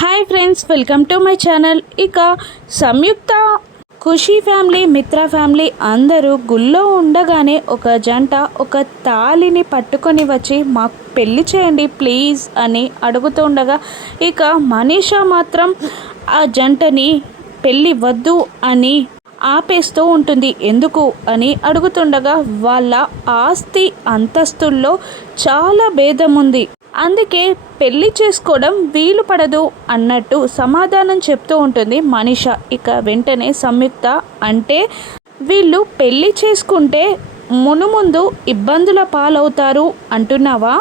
Hi friends, welcome to my channel. ఇక సంయుక్త, ఖుషి family, మిత్ర family అందరూ గుళ్ళో ఉండగానే ఒక జంట ఒక తాళిని పట్టుకొని వచ్చి మాకు పెళ్లి చేయండి ప్లీజ్ అని అడుగుతుండగా, ఇక మనీషా మాత్రం ఆ జంటని పెళ్ళి వద్దు అని ఆపేస్తూ ఉంటుంది. ఎందుకు అని అడుగుతుండగా, వాళ్ళ ఆస్తి అంతస్తుల్లో చాలా భేదం ఉంది, అందుకే పెళ్లి చేసుకోవడం వీలు పడదు అన్నట్టు సమాధానం చెప్తూ ఉంటుంది మనీష. ఇక వెంటనే సంయుక్త, అంటే వీళ్ళు పెళ్లి చేసుకుంటే మునుముందు ఇబ్బందుల పాలవుతారు అంటున్నావా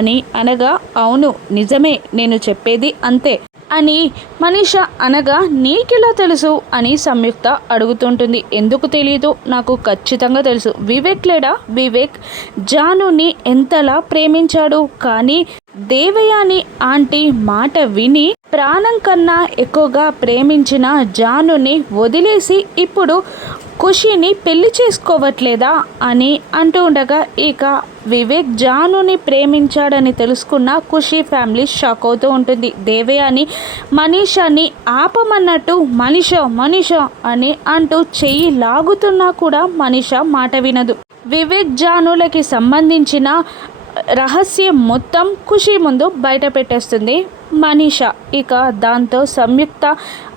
అని అనగా, అవును నిజమే, నేను చెప్పేది అంతే అని మనీష అనగా, నీకెలా తెలుసు అని సంయుక్త అడుగుతుంటుంది. ఎందుకు తెలియదు, నాకు ఖచ్చితంగా తెలుసు. వివేక్ లేడా, వివేక్ జానుని ఎంతలా ప్రేమించాడు, కానీ దేవయాని ఆంటీ మాట విని ప్రాణం కన్నా ఎక్కువగా ప్రేమించిన జానుని వదిలేసి ఇప్పుడు ఖుషిని పెళ్లి చేసుకోవట్లేదా అని అంటూ ఉండగా, ఇక వివేక్ జానుని ప్రేమించాడని తెలుసుకున్న ఖుషి ఫ్యామిలీ షాక్ అవుతూ ఉంటుంది. దేవయాని మనీషాని ఆపమన్నట్టు మనీషా అని అంటూ చెయ్యి లాగుతున్నా కూడా మనీష మాట వినదు. వివేక్ జానులకి సంబంధించిన రహస్యం మొత్తం ఖుషి ముందు బయట పెట్టేస్తుంది మనీష. ఇక దాంతో సంయుక్త,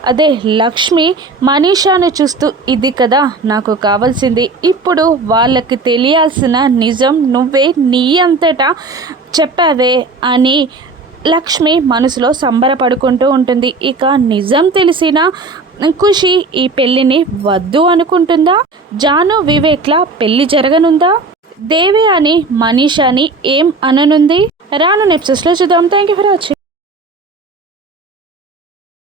అదే లక్ష్మి మనీషాను చూస్తూ, ఇది కదా నాకు కావాల్సింది, ఇప్పుడు వాళ్ళకి తెలియాల్సిన నిజం నువ్వే నీ అంతటా చెప్పావే అని లక్ష్మి మనసులో సంబరపడుకుంటూ ఉంటుంది. ఇక నిజం తెలిసిన ఖుషి ఈ పెళ్ళిని వద్దు అనుకుంటుందా? జాను వివేక్ల పెళ్ళి జరగనుందా? దేవి అని మనీషాని ఏం అననుంది? రాను ఎపిసోడ్స్లో చూద్దాం. Thank you for watching.